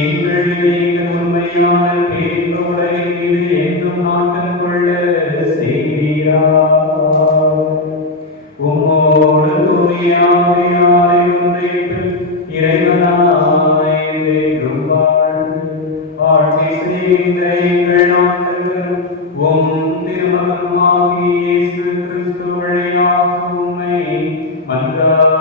எங்கள் உண்மையான பேரோரை என்றும் நாட்கள் கொள்ள நீதிமன்றம் வந்தாடும்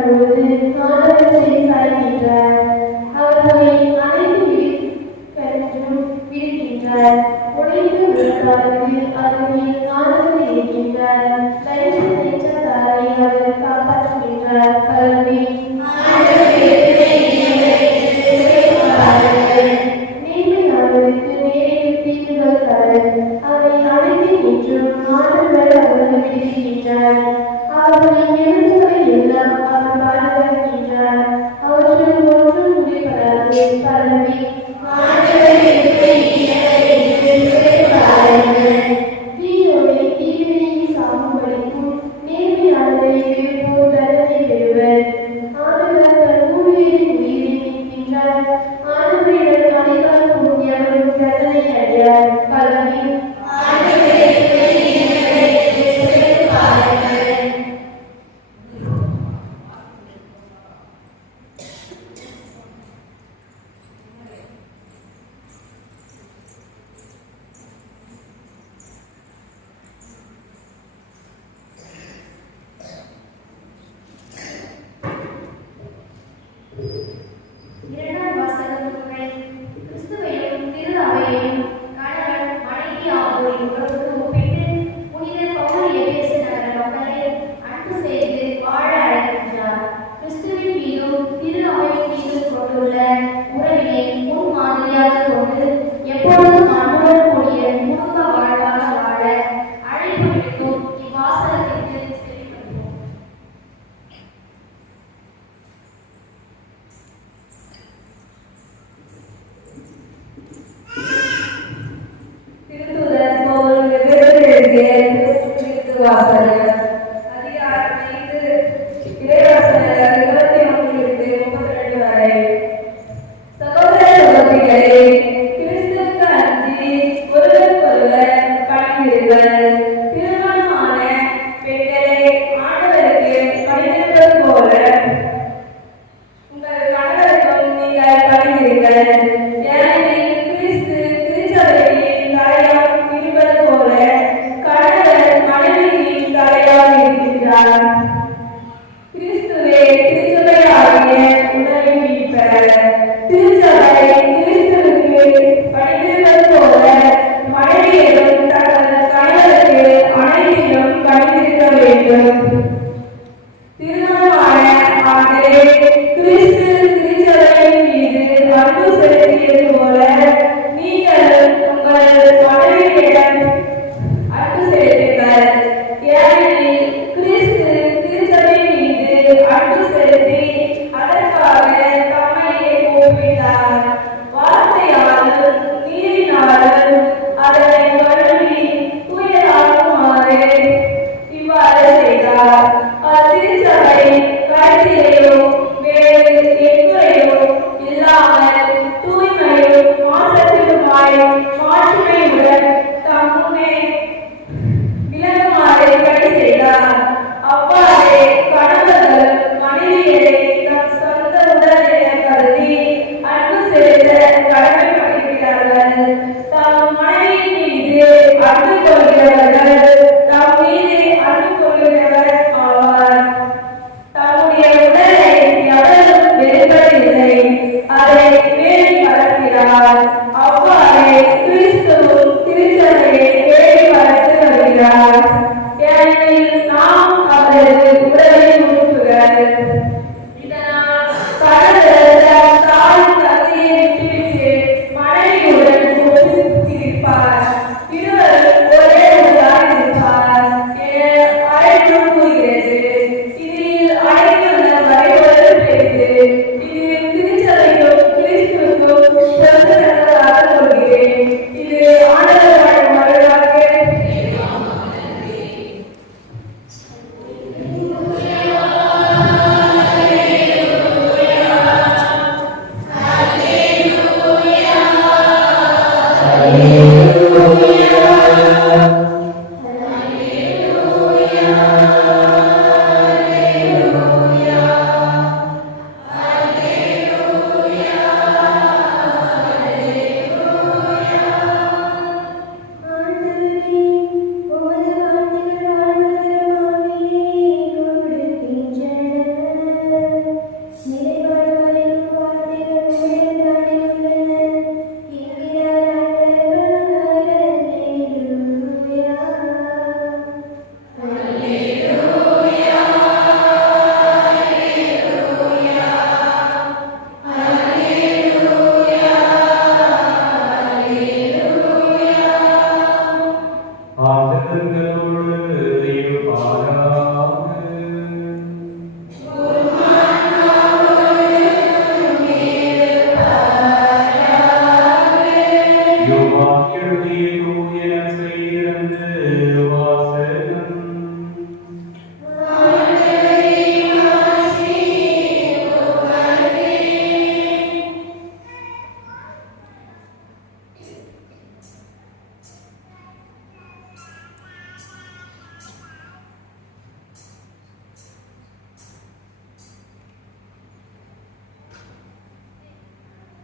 பொழுது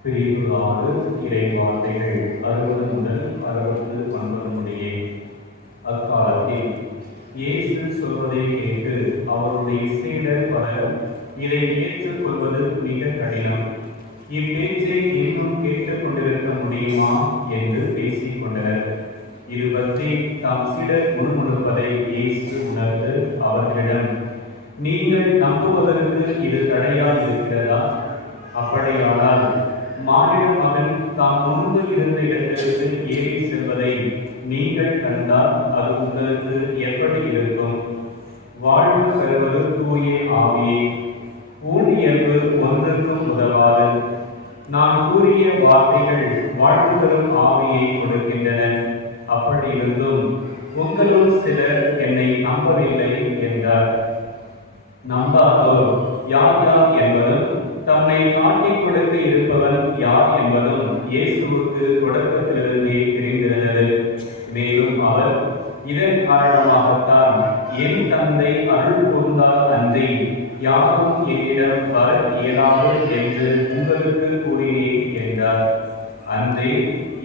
பிரிவு 6 இறை வார்த்தைகள் 60 முதல் 69 முடிய. அக்காலத்தில் இயேசு சொல்வதை கேட்டு அவருடைய சீடர் பலர் இதை ஏற்றுக்கொள்வது மிக கடினம், இப்பேச்சை இன்னும் கேட்டுக் கொண்டிருக்க முடியுமா என்று பேசிக் கொண்டனர். இது பற்றி தாம் சீடர் முணுமுணுப்பதை இயேசு உணர்ந்து அவர்களிடம், நீங்கள் நம்புவதற்கு இது தடையாக இருக்கிறதா? அப்படியானால் மானிட மகன் தாம் முன்பு இருந்த இடத்திற்கு ஏறி செல்வதை நீங்கள் கண்டால் அது உங்களுக்கு எப்படி இருக்கும்? வாழ்வு பெறுவது தூய ஆவியே, ஊழியர்வு ஒன்றுக்கும் உதவாது. நான் கூறிய வார்த்தைகள் வாழ்வு தரும் ஆவியை கொடுக்கின்றன. அப்படி இருந்தும் உங்களும் சிலர் என்னை நம்பவில்லை என்றார். நம்பாதோர் யார் யார் என்பதும் தம்மை காட்டிக் கொடுக்க இருப்பவன் யார் என்பதும் இயேசுவுக்கு தொடக்கத்திலிருந்தே தெரிந்திருந்தது. மேலும் அவர் இதன் காரணமாகத்தான் என் தந்தை அருள் கூர்ந்தால் அன்றி யாரும் என்னிடம் வர இயலாது என்று உங்களுக்கு கூறினேன் என்றார். அன்றே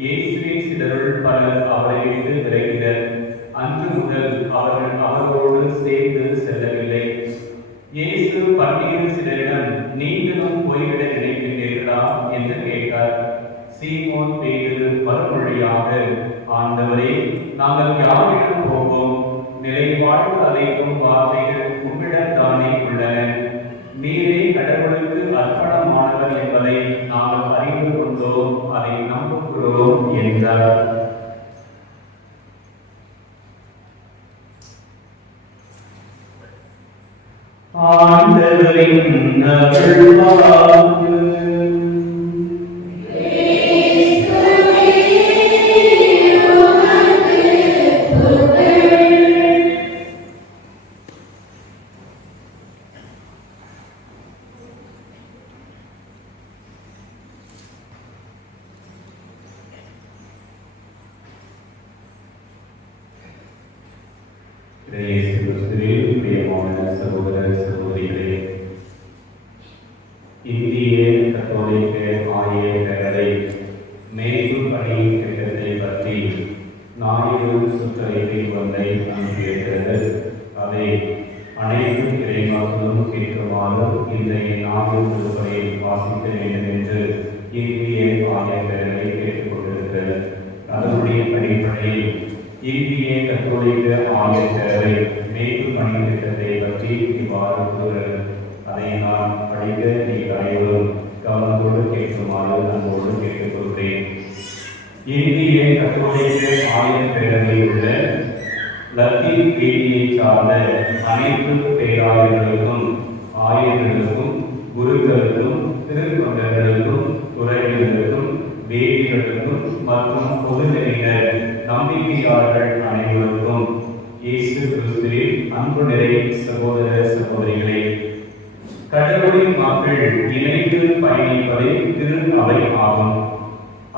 இயேசுவின் சிலருள் பலர் அவரை விட்டு விலகினர். அன்று முதல் அவர்கள் அவரோடு சேர்ந்து செல்லவில்லை. இயேசு 12 சிலரிடம் நீங்களும் போய்விட நினைக்கின்றீர்களா என்று கேட்டார். சீமோன் பேதுரு மறுமொழியாக, ஆண்டவரே, நாங்கள் யாரிடம் போவோம்? நிலைவாழ்வு அழைக்கும் வார்த்தைகள் உம்மிடம் தானே உள்ளன. நீரே கடவுளுக்கு அர்ப்பணமானவர் என்பதை நாங்கள் அறிந்து கொண்டோம், அதை நம்புகிறோம் என்றார். ஆண்டவரின் அருள்வாக்கு. இந்திய கத்தோலிக்க ஆயர் பேரவை மேய்ப்பு பணி திட்டத்தை பற்றி ஞாயிறு சுற்றறிக்கை ஒன்றை அனுப்பியிருக்கிறது. அதை அனைத்து இறைவாக்களும் கேட்குமாறு இன்றைய ஞாயிறு திருப்பலியை வாசிக்க வேண்டும் என்று இந்திய ஆயர் பேரவை கேட்டுக்கொண்டிருக்கிறது. அதனுடைய அடிப்படையில் இந்திய கத்தோலிக்க ஆயர் பேரவை மேய்ப்பு பணி திட்டத்தை பற்றி இவ்வாறு கூறுகிறது. அதை நான் படிக்க நீங்கள் அனைவரும் கவனத்தோடு கேட்குமாறு அன்போடு கேட்டுக்கொள்கிறேன். இந்திய கத்தோலிக்க ஆயர் பேரவையில் உள்ள லத்தீன் பேட்டியை சார்ந்த அனைத்து பேராயர்களுக்கும், ஆயர்களுக்கும், குருக்களுக்கும், திருத்தொண்டர்களுக்கும், துறவிகளுக்கும், வேதிகளுக்கும் மற்றும் பொதுநெறியினர் நம்பிக்கையாளர்கள் அனைவருக்கும் இயேசு கிறிஸ்துவின் அன்பு நிறை சகோதர சகோதரிகளே, கடவுளின் மக்கள் இணைந்து பயணிப்பதே திரு அவை ஆகும்.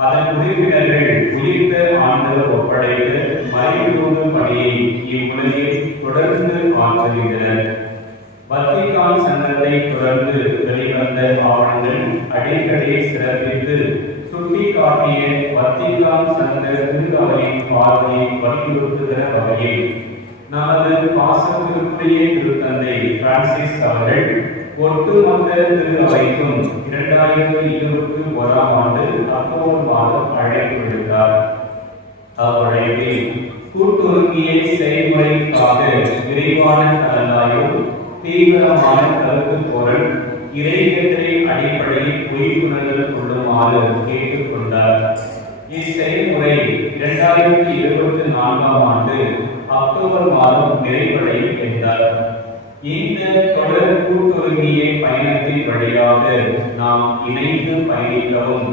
அதன் உறுப்பினர்கள் உயிர்த்த ஆண்டவர் ஒப்படைத்த மறைநூறு பணியை இவ்வுலகில் தொடர்ந்து ஆற்றுகின்றனர். வத்திக்கான் சங்கத்தை தொடர்ந்து வெளிவந்த ஆவணங்கள் அடிக்கடி சிறப்பித்து சுட்டிக்காட்டிய வத்திக்கான் சங்க திரு அவையின் பார்வையை வலியுறுத்துகிற வகையில் நமது பாசத்திற்குரிய திருத்தந்தை பிரான்சிஸ் அவர்கள் ஒட்டுமொத்த திரு அவைக்கும் 2021 ஆண்டு அக்டோபர் மாதம் அழைப்பு விடுத்தார். அவ்வழைப்பில் கூட்டுறங்கிய செயல்முறைக்காக விரைவான கலந்தாய்வு, தீவிரமான கருத்து பொருள், இறையற்றை அடிப்படையில் பொய்ப்புணர்தல் கொள்ளுமாறு கேட்டுக்கொண்டார். இச்செயல்முறை 2024 ஆண்டு அக்டோபர் மாதம் நிறைவடையும் என்றார். இந்த தொடர் கூட்டுறங்கிய பயணத்தின் வழியாக நாம் இணைந்து பயணிக்கவும்,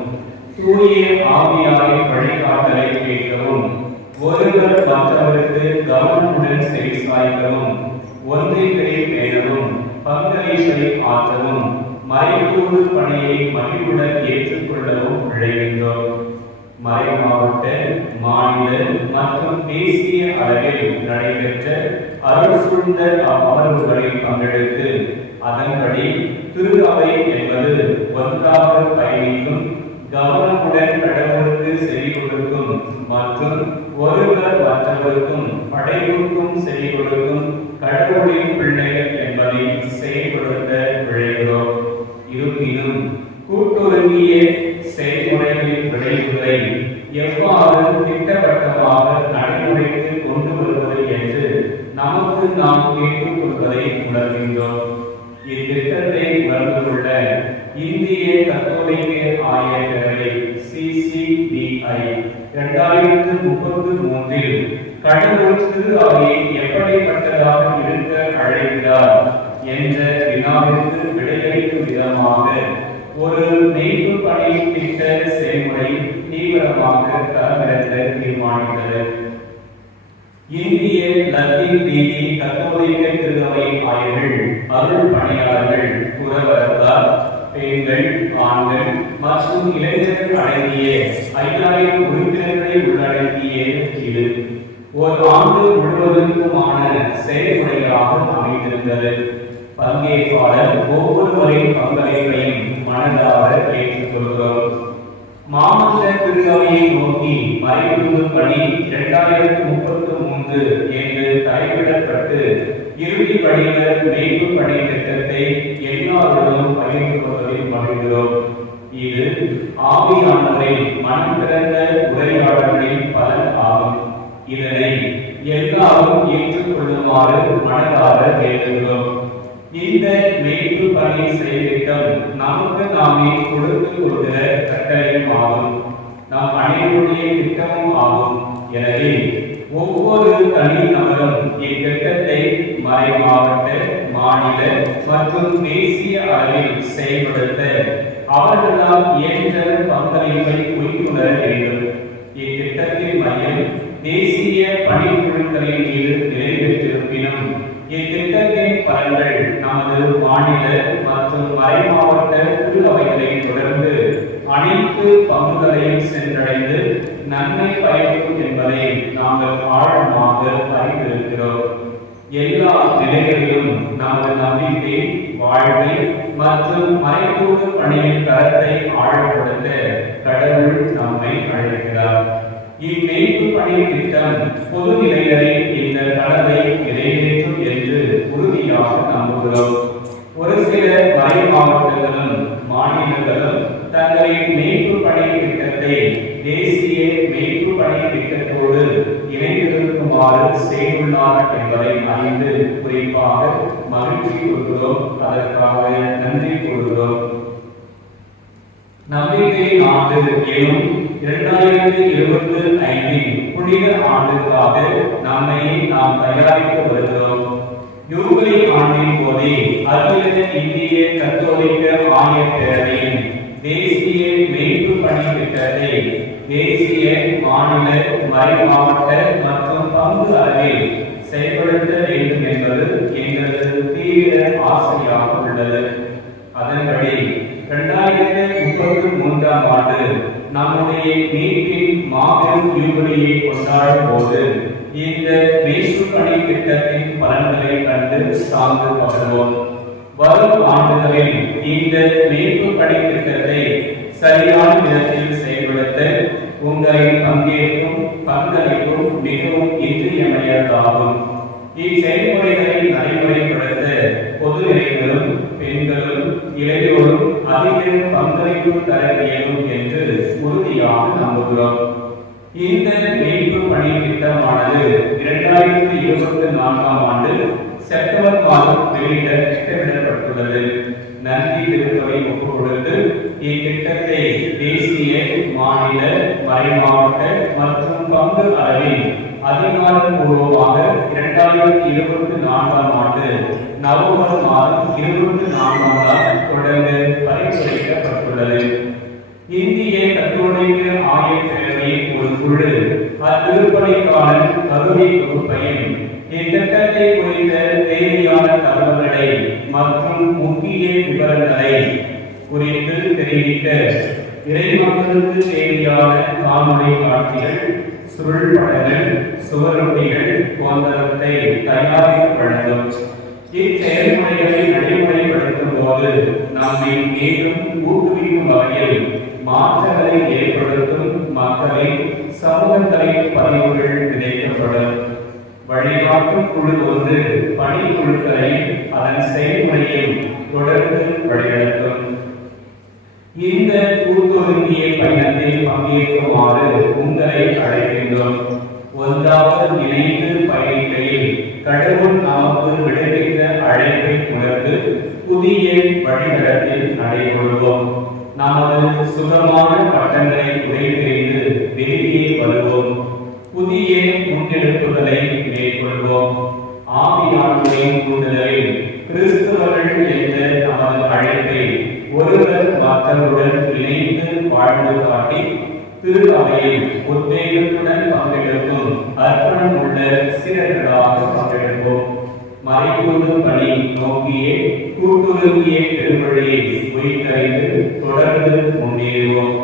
தூய ஆவியாரின் வழிகாட்டலை கேட்கவும், ஒருவர் மற்றவருக்கு கவனமுடன் செவிசாய்க்கவும், ஒன்றினை பேணவும், பங்களிப்பை ஆற்றவும், மறைக்கூறு பணியை மகிழ்வுடன் ஏற்றுக்கொள்ளவும் விளைகின்றோம். மறைமாவட்ட, மாநில மற்றும் தேசிய அளவில் நடைபெற்ற அருள் சூழ்ந்த அமர்வுகளில் பங்கெடுத்து அதன்படி திரு அவை என்பது ஒன்றாக பயணிக்கும், கவனமுடன் கடவுளுக்கு செவி கொடுக்கும் மற்றும் ஒருவர் மற்றவருக்கும் படைப்புக்கும் செவி கொடுக்கும் கடவுளின் பிள்ளைகள் என்பதை செயல்படுத்த விளைகிறோம். இருப்பினும் கூட்டுறங்கிய செயல்முறைகளின் விளைவுகளை எவ்வாறு திட்டவட்டமாக நடைமுறைக்கு கொண்டு வருவது என்று நமக்கு நாம் கேட்டுக் கொள்வதை உணர்கின்றோம். இத்திட்டத்தை உணர்ந்து கொள்ள இந்திய கத்தோலிக்க ஆயர் பேரவை CCBI 2033 கடவுள் திரு அவையை எப்படிப்பட்டதாக இருக்க அழைக்கிறார் என்ற வினாவிற்கு விடையளிக்கும் விதமாக ஒரு மேய்ப்பு பணி திட்ட செயல்முறை தீவிரமாக களமிறக்க தீர்மானித்தது. இந்திய லத்தீன் ரீதி கத்தோலிக்க திருவை ஆயர்கள், அருள் பணியாளர்கள், குறவரத்தார், பெண்கள், ஆண்கள் மற்றும் இளைஞர்கள் அடங்கிய 5000 உறுப்பினர்களை உள்ளடக்கிய இது ஒரு ஆண்டு முழுவதற்குமான செயல்முறையாக அமைந்திருந்தது. பங்கேற்பாளர் ஒவ்வொருவரின் பங்களிப்பையும் மனதார ஏற்றுக்கொள்கிறோம். மாமன்ற திருவையை நோக்கி மறைமுக பணி 2033 என்று தலைப்பிடப்பட்டு இறுதி படிவ மேய்ப்பு பணி திட்டத்தை எல்லாருடனும் பகிர்ந்து கொள்வதில் மகிழ்கிறோம். இது ஆவியானவரின் மனம் திறந்த உரையாடல்களின் பலன் ஆகும். இதனை எல்லாரும் ஏற்றுக்கொள்ளுமாறு மனதார வேண்டுகிறோம். இந்த மேய்ப்பு பணி செயல்திட்டம் நமக்கு நாமே கொடுத்து கொள்கிற கட்டளையும் ஆகும், நம் அனைவருடைய திட்டமும் ஆகும். எனவே ஒவ்வொரு தனி நபரும் இத்திட்டத்தை மறை மாவட்ட, மாநில மற்றும் தேசிய அளவில் செயல்படுத்த அவர்களால் இயன்ற பங்களிப்பை குறித்துணர வேண்டும். இத்திட்டத்தின் மையம் தேசிய பணிக்குழுக்களின் மீது நிறைவேற்றிருப்பினும் இத்திட்டத்தின் பலன்கள் நமது மாநில மற்றும் மறைமாவட்ட திருவைகளை தொடர்ந்து அனைத்து பங்குகளையும் சென்றடைந்து நன்மை பயக்கும் என்பதை நாங்கள் ஆழமாக அறிந்திருக்கிறோம். எல்லா நிலைகளிலும் நமது நம்பிக்கை, வாழ்வை மற்றும் மறைக்கூடு பணியின் தரத்தை ஆழப்படுத்த கடவுள் நம்மை அழைக்கிறார். இம்மேய்ப்பு பணி திட்டம் பொது நிலைகளில் இந்த கடவை நிறைவேற்றும் என்று உறுதியாக நம்புகிறோம். ஒரு சில மறை மாவட்டங்களும் மாநிலங்களும் தங்களின் மேய்ப்பு பணி திட்டத்தை தேசிய மேய்ப்பு பணி திட்டத்தோடு இணைந்திருக்குமாறு செய்துள்ளார் என்பதை அறிந்து குறிப்பாக மகிழ்ச்சி கொள்கிறோம். அதற்காக நன்றி கூறுகிறோம். நம்பிக்கையின் ஆண்டு எனும் 2025 புனித ஆண்டுக்காக நம்மை நாம் தயாரித்து வருகிறோம். யூபிலி ஆண்டின் போதே அகில இந்திய கத்தோலிக்க ஆயர் பேரவையின் தேசிய மேய்ப்பு பணி திட்டத்தை தேசிய, மாநில, மறை மாவட்ட மற்றும் பங்கு அளவில் செயல்படுத்த வேண்டும் என்பது எங்களது தீவிர ஆசையாக உள்ளது. அதன்படி 2033 ஆண்டு நம்முடைய மீட்பின் மாபெரும் யூபிலியை கொண்டாடும் போது இந்த மேய்ப்பு பணி திட்டத்தின் பலன்களை கண்டு சார்ந்து பகர்வோம். வரும் ஆண்டுகளில் இந்த மேய்ப்பு பணி திட்டத்தை சரியான விதத்தில் செயல்படுத்த உங்களின் பங்கேற்பும் பங்களிப்பும் மிகவும் இன்றியமையாததாகும். இச்செயல்முறைகளை நடைமுறைப்படுத்த பொது நிலைகளும் பெண்களும் இளையோரும் அதிக பங்களிப்பு தர இயலும் என்று உறுதியாக நம்புகிறோம். இந்த மேய்ப்பு பணி திட்டமானது 2024 ஆண்டு செப்டம்பர் மாதம் வெளியிட திட்டமிடப்பட்டுள்ளது. நன்றி திருத்தவை ஒப்புக் கொடுத்து இத்திட்டத்தை தேசிய, மாநில, மறை மாவட்ட மற்றும் பங்கு அளவில் அதிகாரப்பூர்வமாக 2024 ஆண்டு நவம்பர் மாதம் 24 தொடர்ந்து பரிந்துரைக்கப்பட்டுள்ளது. இந்திய கத்தோலிக்க ஆயர் பேரவையின் ஒரு குழு அத்திருப்பணிக்கான தகுதி தொகுப்பையும் இத்திட்டத்தை குறித்த தேவையான தகவல்களை மற்றும் முக்கிய விவரங்களை குறித்து தெரிவிக்க இறைமக்களுக்கு தேவையான காணொளி காட்சிகள், சுருள் படங்கள், சுவரொட்டிகள் போன்றவற்றை தயாரித்து வழங்கும். இச்செயல்முறைகளை நடைமுறைப்படுத்தும் போது நம்மை மேலும் ஊக்குவிக்கும் வகையில் மாற்றங்களை ஏற்படுத்தும் மக்களின் சமூகங்களின் பதிவுகள் விதைக்கப்படும். வழிகாட்டும் குழு ஒன்று பணிக்குழுக்களை அதன் செயல்முறையில் தொடர்ந்து வழிநடத்தும். இந்த கூட்டொருங்கிய பயணத்தில் பங்கேற்குமாறு உங்களை அழைக்கின்றோம். ஒன்றாவது இணைந்து பயணிக்கையில் கடவுள் நமக்கு விடுவித்த அழைப்பை உணர்ந்து புதிய வழிநடத்தில் நடைபெறுவோம். நமது சுகமான பட்டங்களை உடைத்தெறிந்து வெளியே வருவோம். புதிய முன்னெடுப்புகளை மேற்கொள்வோம். ஆவியானவரின் தூண்டுதலில் கிறிஸ்தவர்கள் என்ற நமது அழைப்பை ஒருவர் மற்றவருடன் இணைந்து வாழ்ந்து காட்டி திரு அவையில் உத்வேகத்துடன் பங்கெடுக்கும் அர்ப்பணம் உள்ள சீடர்களாக பங்கெடுப்போம். மறைக்கூடும் பணி நோக்கியே கூட்டுறவிய பெருவழியை உயிர்த்தறிந்து தொடர்ந்து முன்னேறுவோம்.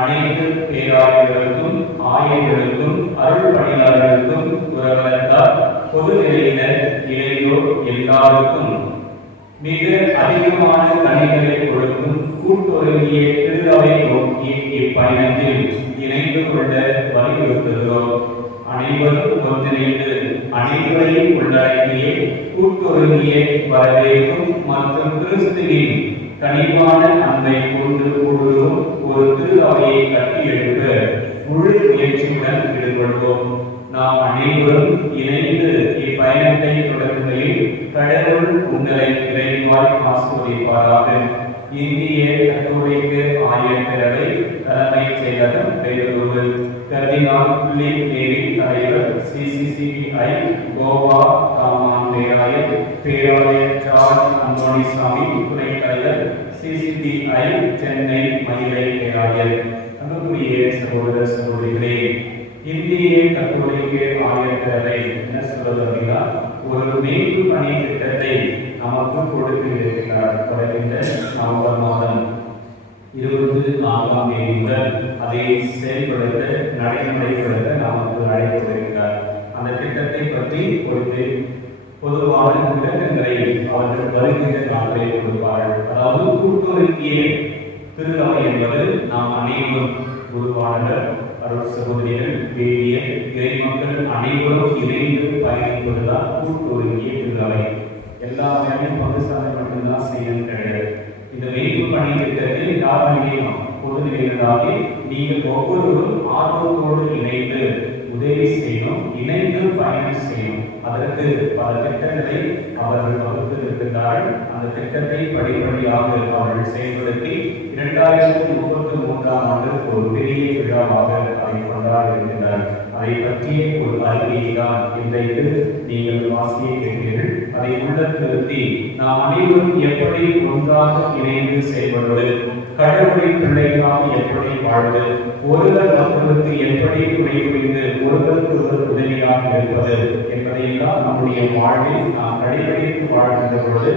அனைத்து பேராயர்களுக்கும் ஆயர்களுக்கும் அருள் பணியாளர்களுக்கும் உறவத்தார் பொதுநிலையினர் இளையோர் எல்லாருக்கும் மிக அதிகமான கனிகளை கொடுக்கும் கூட்டுறவிய திருவை நோக்கிய இப்பயணத்தில் இணைந்து கொள்ள வலியுறுத்துகிறோம். அனைவரும் ஒன்றிணைந்து அனைவரையும் உள்ளடக்கிய கூட்டுறவிய வரவேற்கும் மற்றும் கிறிஸ்துவின் கனிவான அன்பை கொண்டு கூடுவோம். ஒரு திரு அவையை கட்டி எழுப்ப முழு முயற்சியுடன் ஈடுபடுவோம். நாம் அனைவரும் இணைந்து இப்பயணத்தை தொடர்கையில் கடவுள் உங்களை இறைவாய் ஆசீர்வதிப்பாராக. இந்திய கத்தோலிக்க ஆயர் பேரவை தலைமை செயலர் பேரூர் கர்தினால் பிலிப் நேரி தலைவர், CCCBI கோவா காமான் பேராயர், பேராயர் ஜார்ஜ் அந்தோணிசாமி துணை தலைவர், CCBI சென்னை மயிலை பேராயர். அன்புக்குரிய சகோதர சகோதரிகளே, இந்திய கத்தோலிக்க ஆயர் பேரவை என்ன சொல்வதா ஒரு மீட்பு பணி திட்டத்தை நமக்கு கொடுத்து இருக்கிறார். வருகின்ற நவம்பர் மாதம் 24ஆம் தேதி முதல் அதை செயல்படுத்த நடைமுறைப்படுத்த நமக்கு அழைப்பு வருகிறார். அந்த திட்டத்தை பற்றி ஒரு பொதுவான விளக்கங்களை அவர்கள் வருகின்ற நாட்களில் கொடுப்பார்கள். அதாவது கூட்டுறவிய திருவை என்பது நாம் அனைவரும் குருவானவர், அருள் சகோதரிகள், வேதியர், இறைமக்கள் அனைவரும் இணைந்து பயணிப்பதுதான் கூட்டுறவிய திருவை. எல்லா வேலையும் பங்குசாலை மட்டும்தான் செய்யணும் கிடையாது. இந்த மீட்பு பணி திட்டத்தில் யாரையும் பொதுநிலையினராக நீங்கள் ஒவ்வொருவரும் ஆர்வத்தோடு இணைந்து உதவி செய்யணும், இணைந்து பயணம் செய்யணும். அதற்கு பல திட்டங்களை அவர்கள் வகுத்திருக்கிறார்கள். அந்த திட்டத்தை படிப்படியாக அவர்கள் செயல்படுத்தி 2033ஆம் ஆண்டு ஒரு பெரிய விழாவாக அதை கொண்டாட இருக்கிறார். அதை பற்றிய ஒரு அறிக்கையை தான் இன்றைக்கு நீங்கள் வாசியை கேட்டீர்கள். அதை உள்ளத்திருத்தி நாம் அனைவரும் எப்படி ஒன்றாக இணைந்து செயல்படுவது, கடவுளின் பிள்ளைகளாக எப்படி வாழ்வது, ஒருவர் மற்றவருக்கு எப்படி துணை புரிந்து ஒருவருக்கு ஒருவர் உதவியாக இருப்பது என்பதையெல்லாம் நம்முடைய வாழ்வில் நாம் கடைபிடித்து வாழ்கின்ற பொழுது,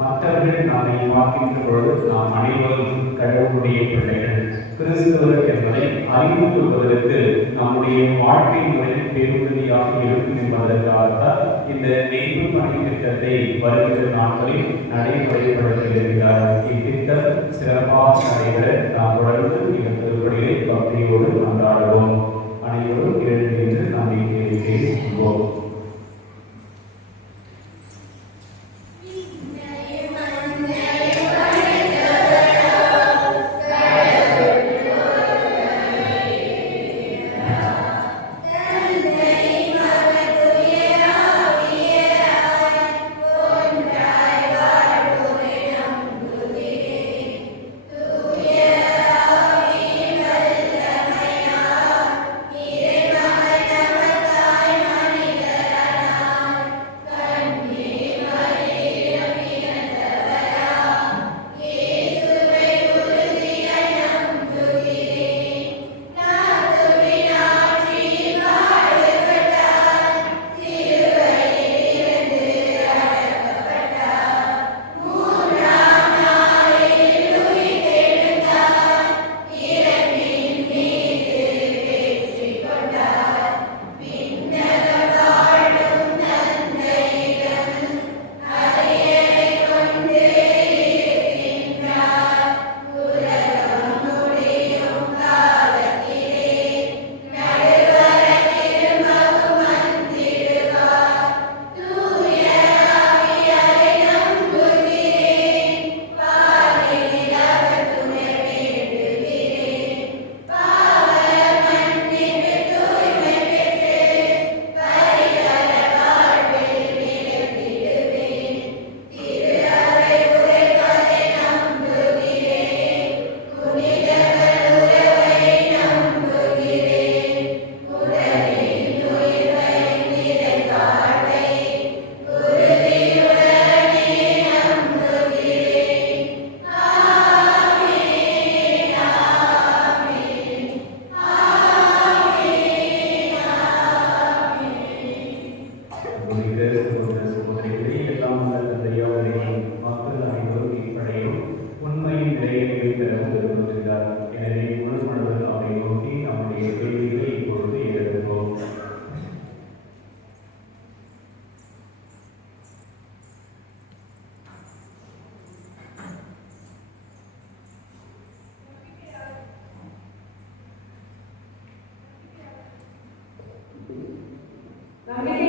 மற்றவர்கள் நம்மை பார்க்கின்ற பொழுது நாம் அனைவரும் கடவுளுடைய பிள்ளைகள், கிறிஸ்தவர் என்பதை அறிந்து கொள்வதற்கு நம்முடைய வாழ்க்கை முறையில் பெருமதியாக இருக்கும் என்பதற்காகத்தான் இந்த மீட்பு பணி திட்டத்தை வருகிற நாட்களில் நடைமுறைப்படுத்தியிருக்கிறார். இத்திட்டம் சிறப்பாக நடைபெற நாம் தொடர்ந்து இந்த திருப்பணியை பக்தியோடு கொண்டாடுவோம். அனைவரும் எழுந்து நம்பிக்கை சொல்வோம்.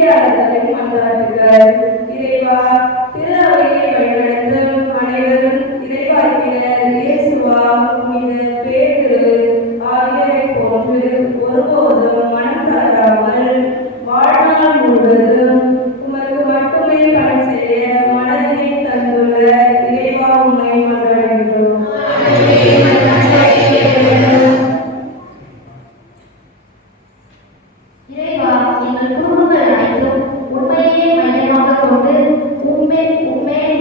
நம்பிக்கையாளர்களை மன்றாடுகள். இறைவா, திரு அவையை வழிநடத்தும் அனைவரும் இறைவாக்கினர் இயேசுவா, புனித பேதுரு ஆகியோரை போன்று ஒருபோதும் மனம் தளராமல் வாழ்நாள் முழுவதும் உமக்கு மட்டுமே பணி செய்ய மனதினை தந்துள்ள இறைவா, உம்மை மன்றாடுகிறோம். இறைவா, எங்கள் குடும்பங்கள் அனைத்தும் உண்மையே மையமாக கொண்டு உண்மை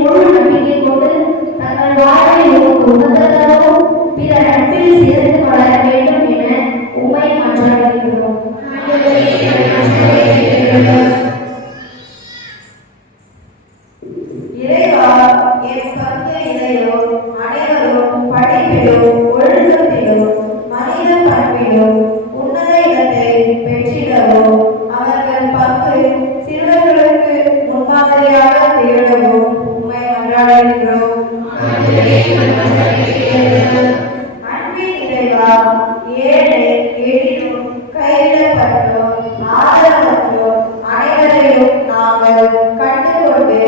முழு நம்பிக்கை கொண்டு தங்கள் வாழ்வை உமக்கு உகந்ததாகவும் பிற நட்பில் சிறந்து வளர வேண்டும் என உம்மை மன்றாடுகிறோம். இறைவா, என் பங்கு இறையோர் அனைவரும் படிப்பிலும் ஒழுக்கத்திலும் மனித பண்பிலும் உன்னத இடத்தை பெற்றிடவும் அவர்கள் பங்கு சிறுவர்களுக்கு முன்மாதிரியாக திகழவும் உம்மை மன்றாடுகிறோம். அன்பின் இறைவா, ஏழை எளியும் கைவிடப்பட்டோர் ஆதரவற்றோர் அனைவரையும் நாங்கள் கண்டுகொண்டு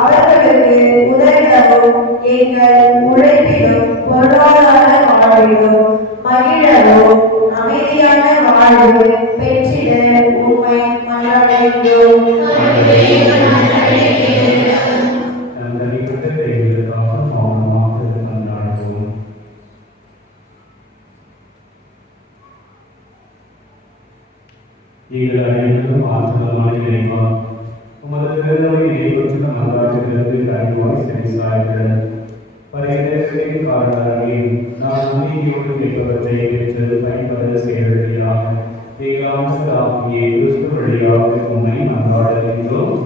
அவர்களுக்கு உதவிடவும் எங்கள் உழைப்பிலும் பொருளாதார வாழ்விலும் மகிழவும் அமைதியான வாழ்வு பெற்றிட உம்மை மன்றாடுகிறோம். நீங்கள் அனைவரும் ஆற்றலான இறைவா, உமது திருநவை நிறைவேற்ற மன்றாட்டுகிறது கனிவாய் செவிசாய்கள். பரிந்துரைகளின் காரணமாக நான் உண்மையோடு கேட்பவற்றை பெற்று பயன்பட செயல்வழியாக தேவாசிரியே கிறிஸ்து வழியாக உண்மை மன்றாடுகின்றோம்.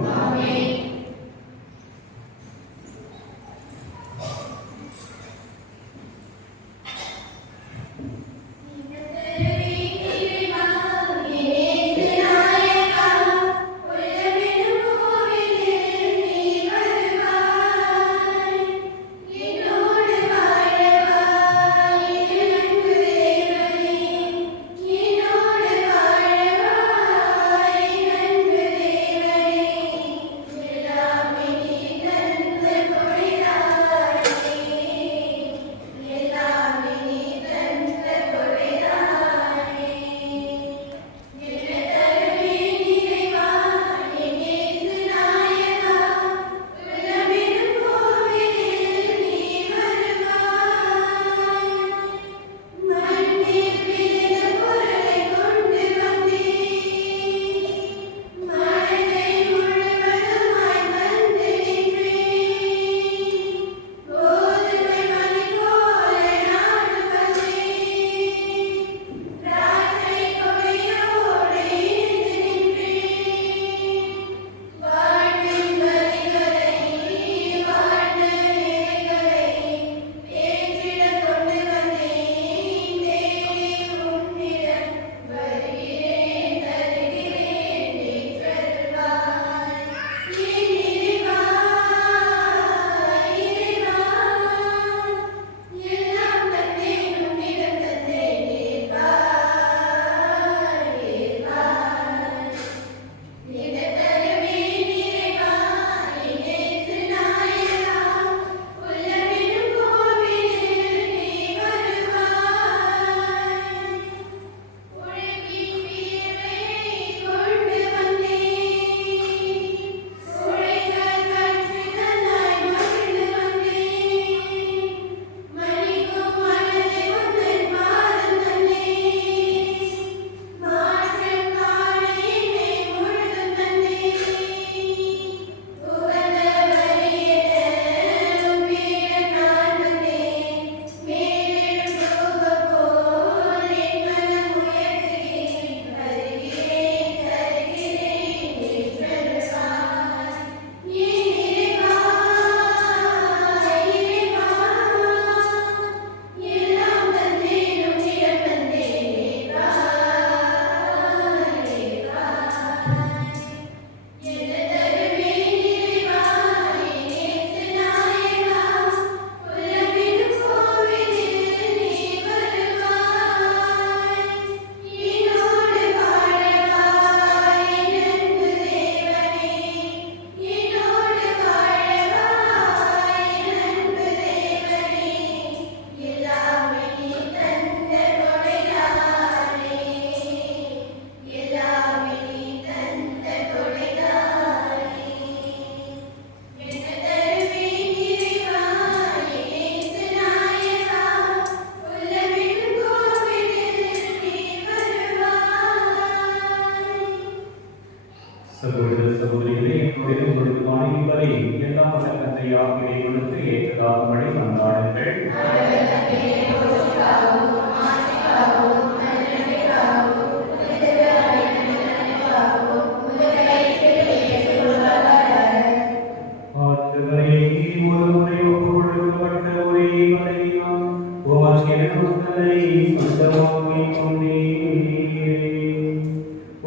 சிறப்புகளை சொந்தமாக்கிக் கொண்டீரே.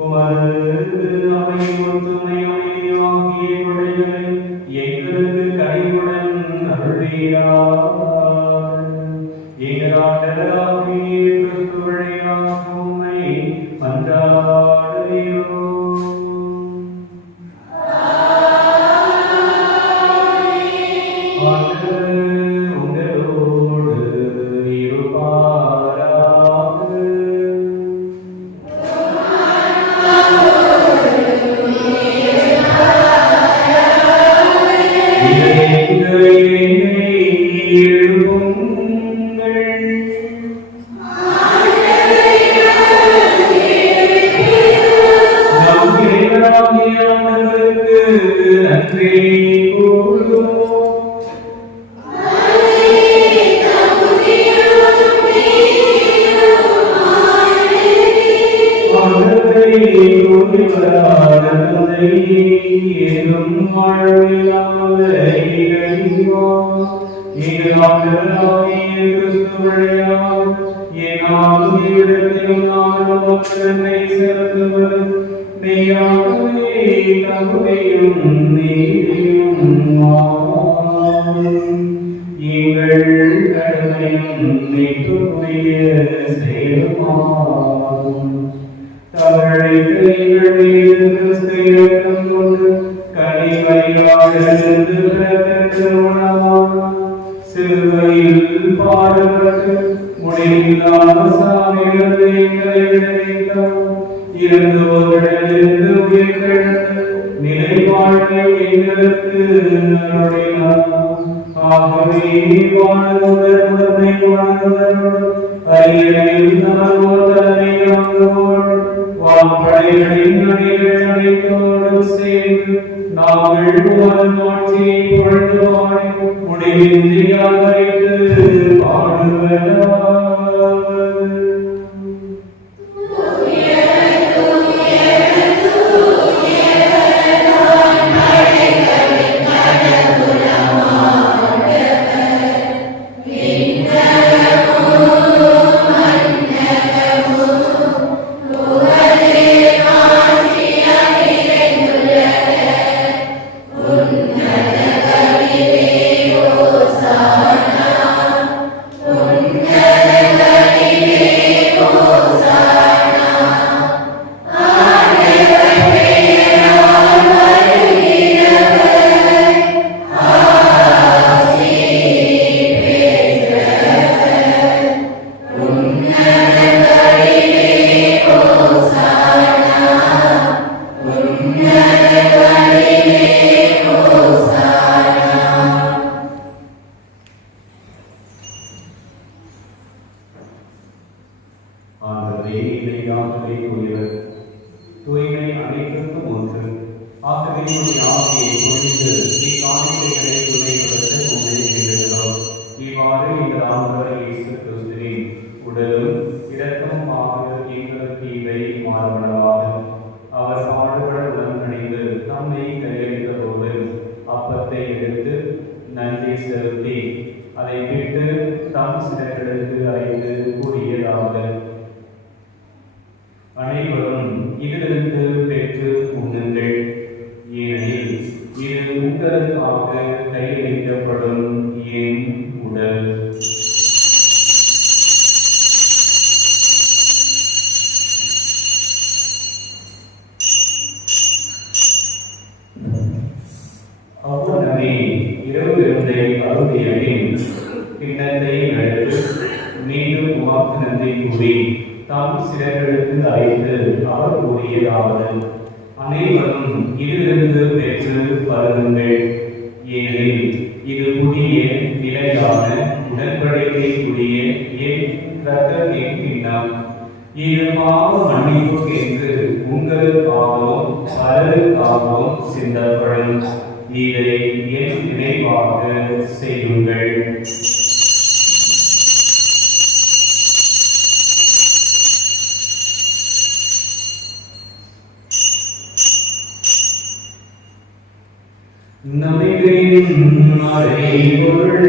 உமது அமைதியும் துணையாகிய கொடைகளை எங்களுக்கு கனிவுடன் அருள்வீராக. எங்கள் ஆண்டவராகிய கிறிஸ்து வழியாக உம்மை மன்றாடுகிறோம். நம்பிக்கையின் மறைபொருள்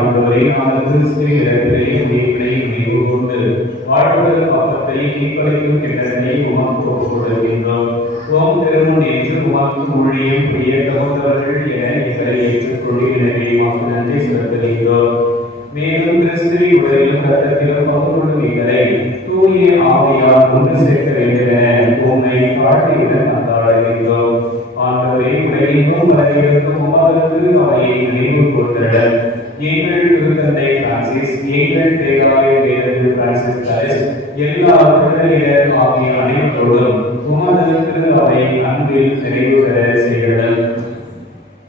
ஆண்டவரே, நான் கிறிஸ்துவின் இடத்திலேயும் மீட்பையும் நினைவு கொண்டு வாழ்வதற்கு அப்பத்தை மீட்பளிக்கும் கிணற்றை உமக்கு ஒப்புக்கொள்கின்றோம். உம் திருமுன் என்று உமக்கு ஊழியம் புரிய தகுந்தவர்கள் என எங்களை ஏற்றுக்கொள்ளும். எனவே உமக்கு நன்றி செலுத்துகின்றோம். மேலும் கிறிஸ்துவின் உடலிலும் இரத்தத்திலும் பங்கு கொள்ளும் எங்களை தூய ஆவியால் ஒன்று சேர்க்க வேண்டும் என உம்மை வாழ்க்கையுடன் அந்தாடுகின்றோம். ஆண்டவரே, உலகெங்கும் பரவியிருக்கும் உமது அவையை நினைவு கூர்ந்திட எங்கள் திருத்தந்தை பிரான்சிஸ், எங்கள் தேவாலய வேதர் பிரான்சிஸ் கிரைஸ்ட், எல்லா திருநிலையினர் ஆகிய அனைவரோடும் உமது திரு அவை அன்பில் நிறைவு பெற செய்கிறது.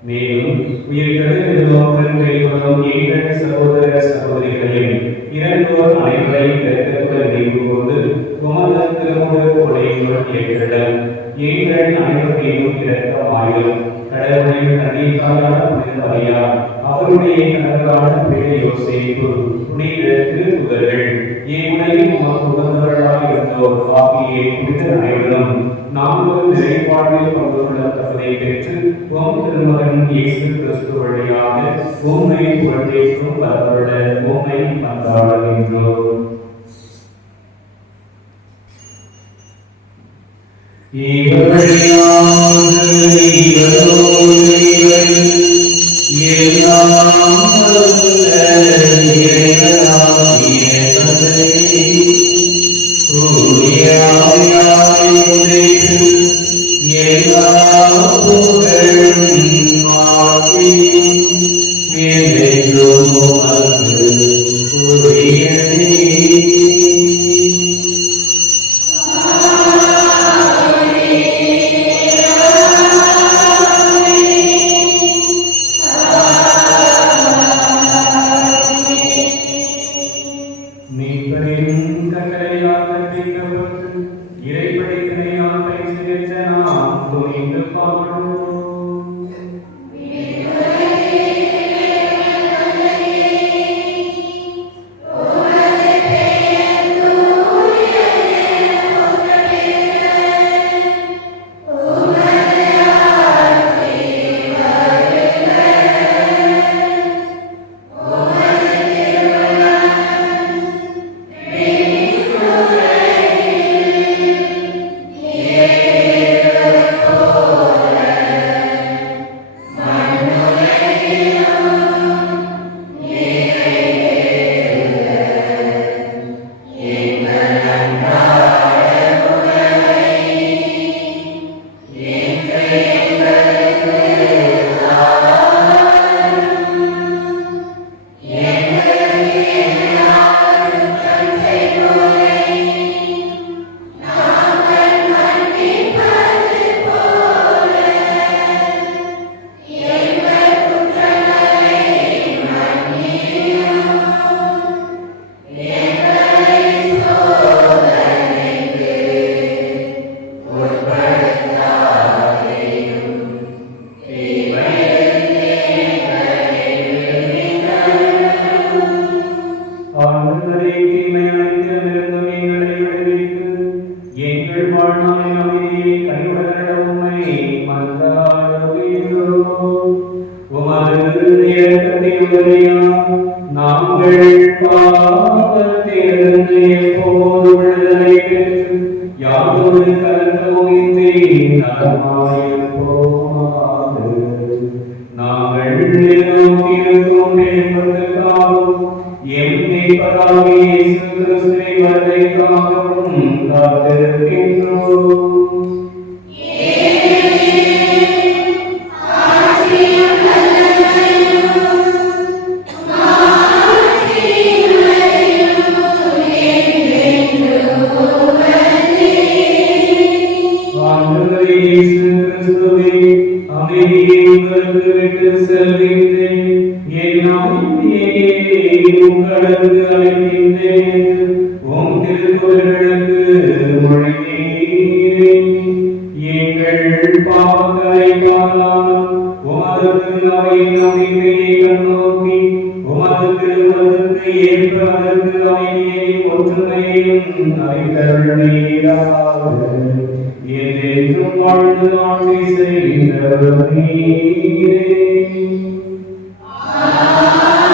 மேலும் உயிர்த்தெழுந்தோம் பெருமைகளும் எங்கள் சகோதர சகோதரிகளையும் இறந்தோர் அனைவரையும் இரக்கத்துடன் நினைவு கூர்ந்து உமது திருமுக கொடையுடன் ஏற்றிட எங்கள் அனைவரையும் இரக்கமாயும் கடவுளின் கண்ணீரான புனித மரியா, அவருடைய கணவரான புனித யோசேப்பு, புனித திருத்துதர்கள், இவ்வுலகில் உமக்கு உகந்தவர்களாக இருந்தோர் ஆகிய புனித அனைவரும் நாங்கள் நிறைவாழ்வில் பங்கு கொள்ளத்தக்கதை பெற்று உம் திருமகன் இயேசு கிறிஸ்து வழியாக உம்மை புகழ்ந்தேற்றும் வரவருட உம்மை மன்றாடுகின்றோம்.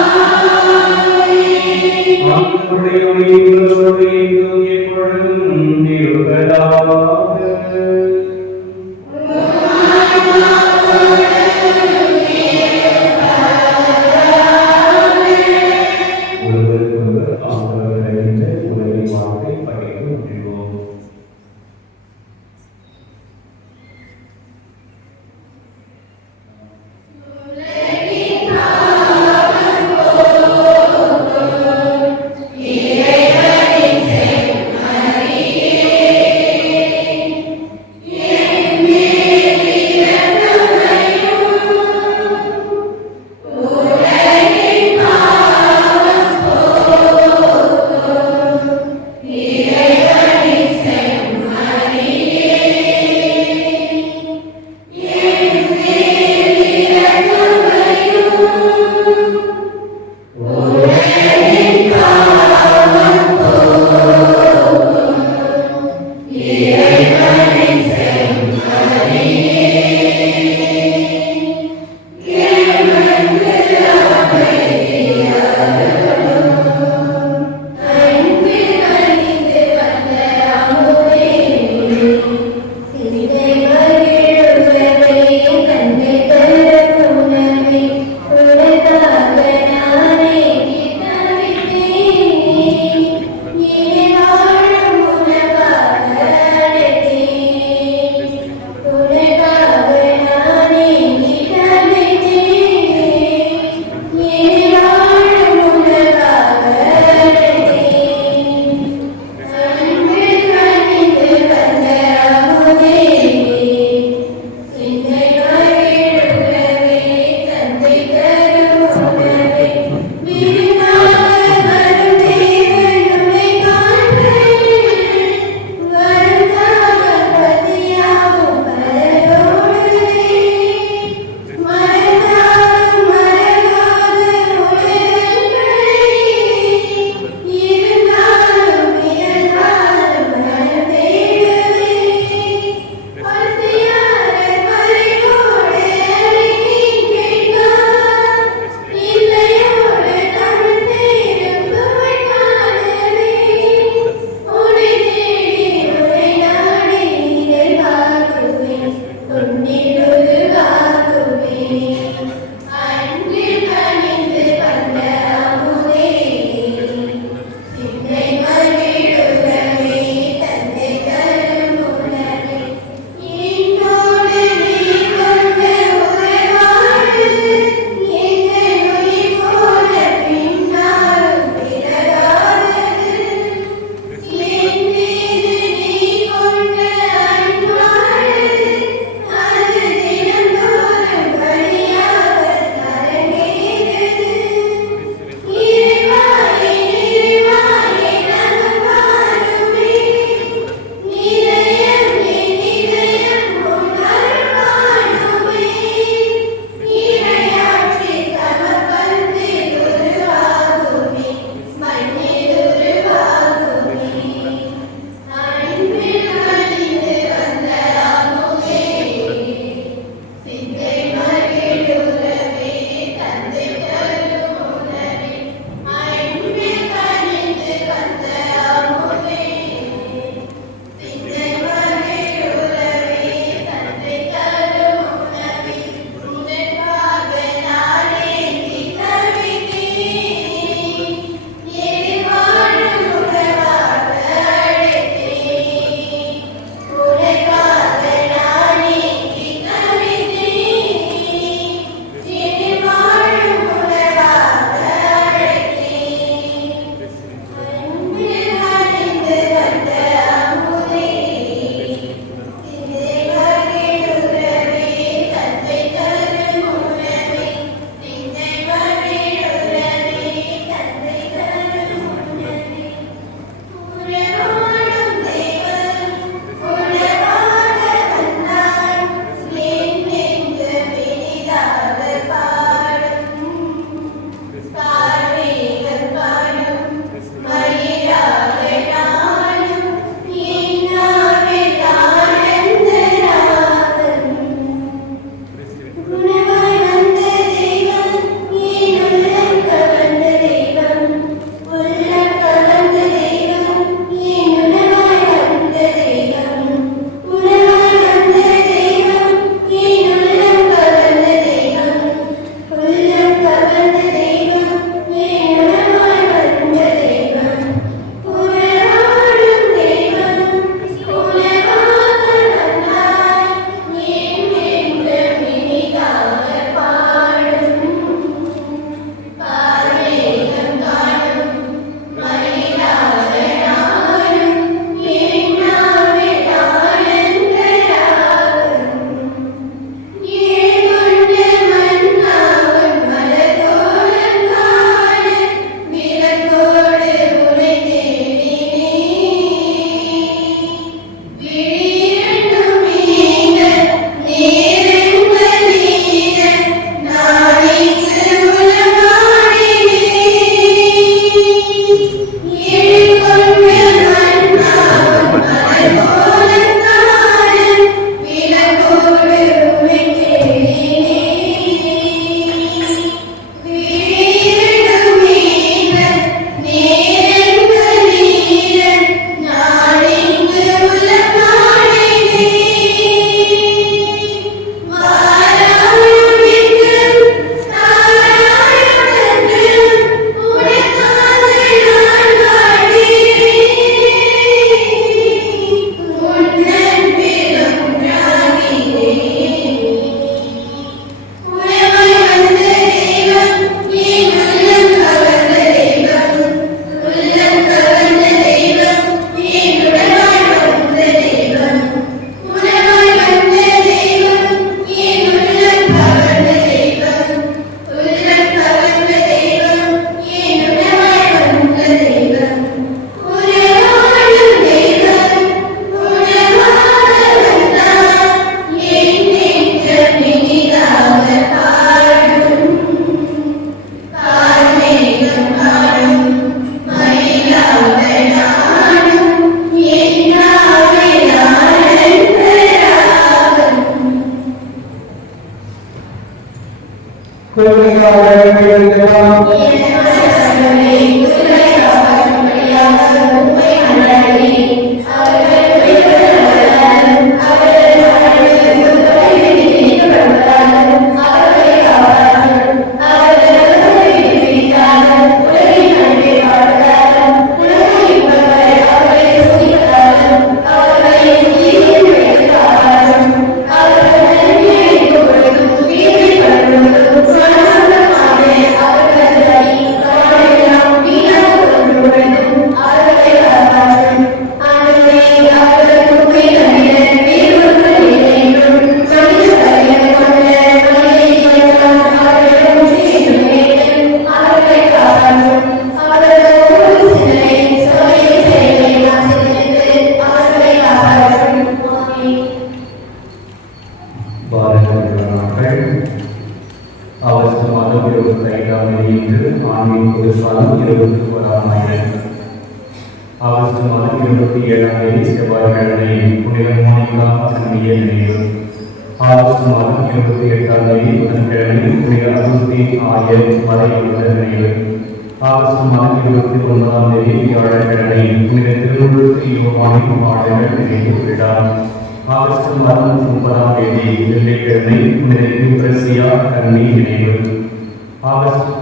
Amen. உம்முடைய ஒளியோடு என்றும் எப்பொழுதும் இருப்பதாக. ஒருவருக்கொருவர் ஆண்டவர் அறிந்த உலகின் வாழ்க்கை பகிர்ந்து கொள்வோம். Yeah.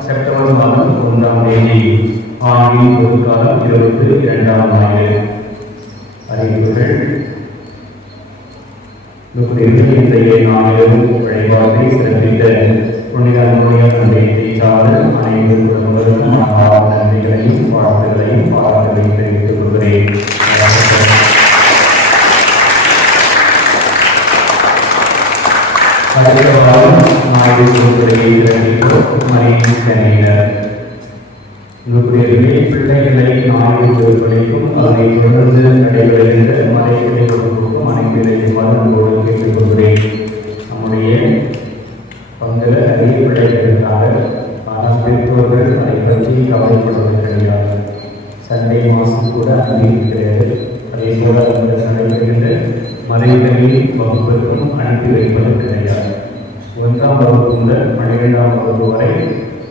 செப்டம்பர் மாதம் 1ஆம் தேதி ஆண்டின் பொதுக்காலம் 22ஆம் ஆண்டு. அறிவிப்புகள். இன்றைய நாளிலும் வழிபாட்டை சிறப்பித்த புனித தந்தையை சார்ந்த அனைத்து குடும்பங்களுக்கும் நன்றிகளையும் வாழ்த்துக்களையும் பாராட்டுகளையும் தெரிவித்துக் கொள்கிறேன். அடுத்த வாரம் பிள்ளைகளை நாடு ஒருவரைக்கும் அதை தொடர்ந்து நடைபெறுகின்ற மலைகளை கொடுக்கும் அனைவரையும் மதம்போடு கேட்டுக் கொள்கிறேன். நம்முடைய பங்கில் நிறைய பிள்ளைகளுக்காக ஆனால் பெற்றோர்கள் அதை பற்றி கவலைப்படுவது கிடையாது. சண்டே மாதம் கூட அங்கீகரிக்கிறது. அதே போல நடைபெறுகின்ற மலைகளில் வகுப்புக்கும் அனுப்பி வைப்பது கிடையாது. 1ஆம் வகுப்பு முதல் 12ஆம் வகுப்பு வரை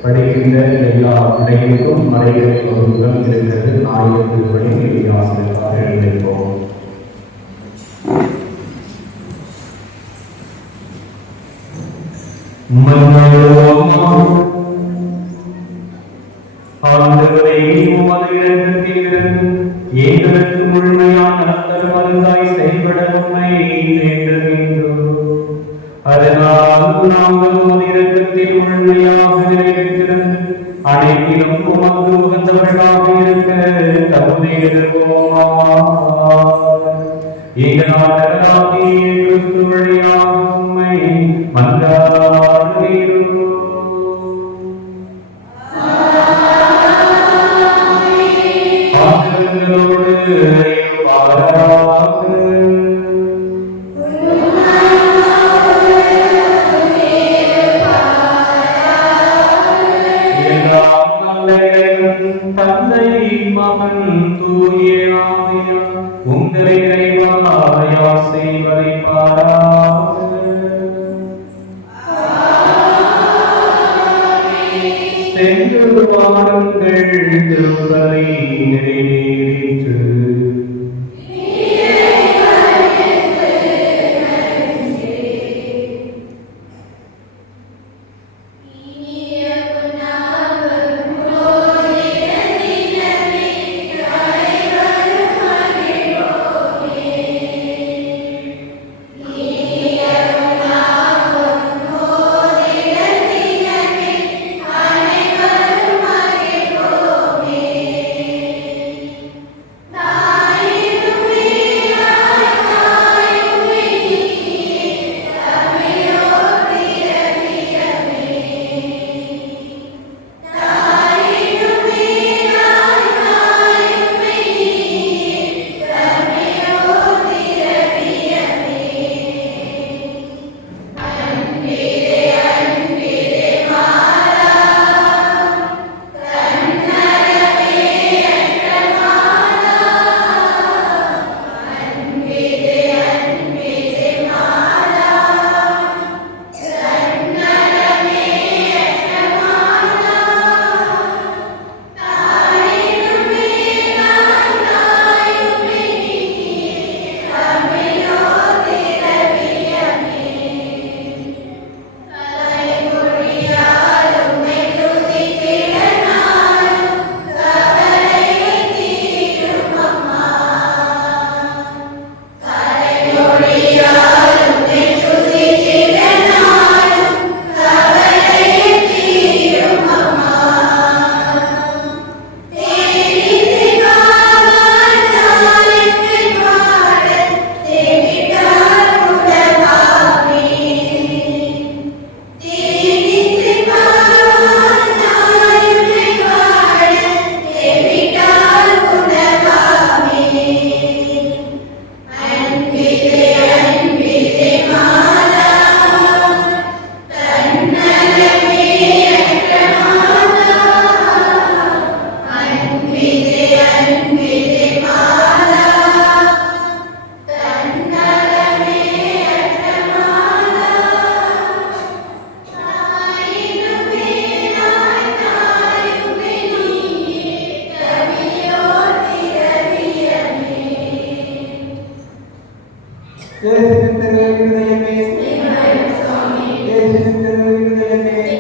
படிக்கின்ற எல்லா பிள்ளைகளுக்கும் மலைகளை வகுப்புகள் இருக்கிறது. 1000 பள்ளிகளில் ஆசிரியர்களாக எழுந்திருப்போம். எங்களுக்கு முழுமையான மருந்தாய் செயல்பட உண்மை வேண்டுகின்றோம். அதனால் நாங்கள் இரக்கத்தில் முழுமையாக நிறைவேற்றிருந்து அனைத்திலும் உமக்கு உகந்தவர்களாக இருக்க தகுதியிருப்போம். எங்கள் நாட்டகராகிய கிறிஸ்து வழியாக உம்மை மன்றாடுகிறோம். தந்தை மகன் தூய ஆவியார் உங்களை இறைவனாயா செய்வதை சென்று வாருங்கள் திருவரை நிறைவேறும்.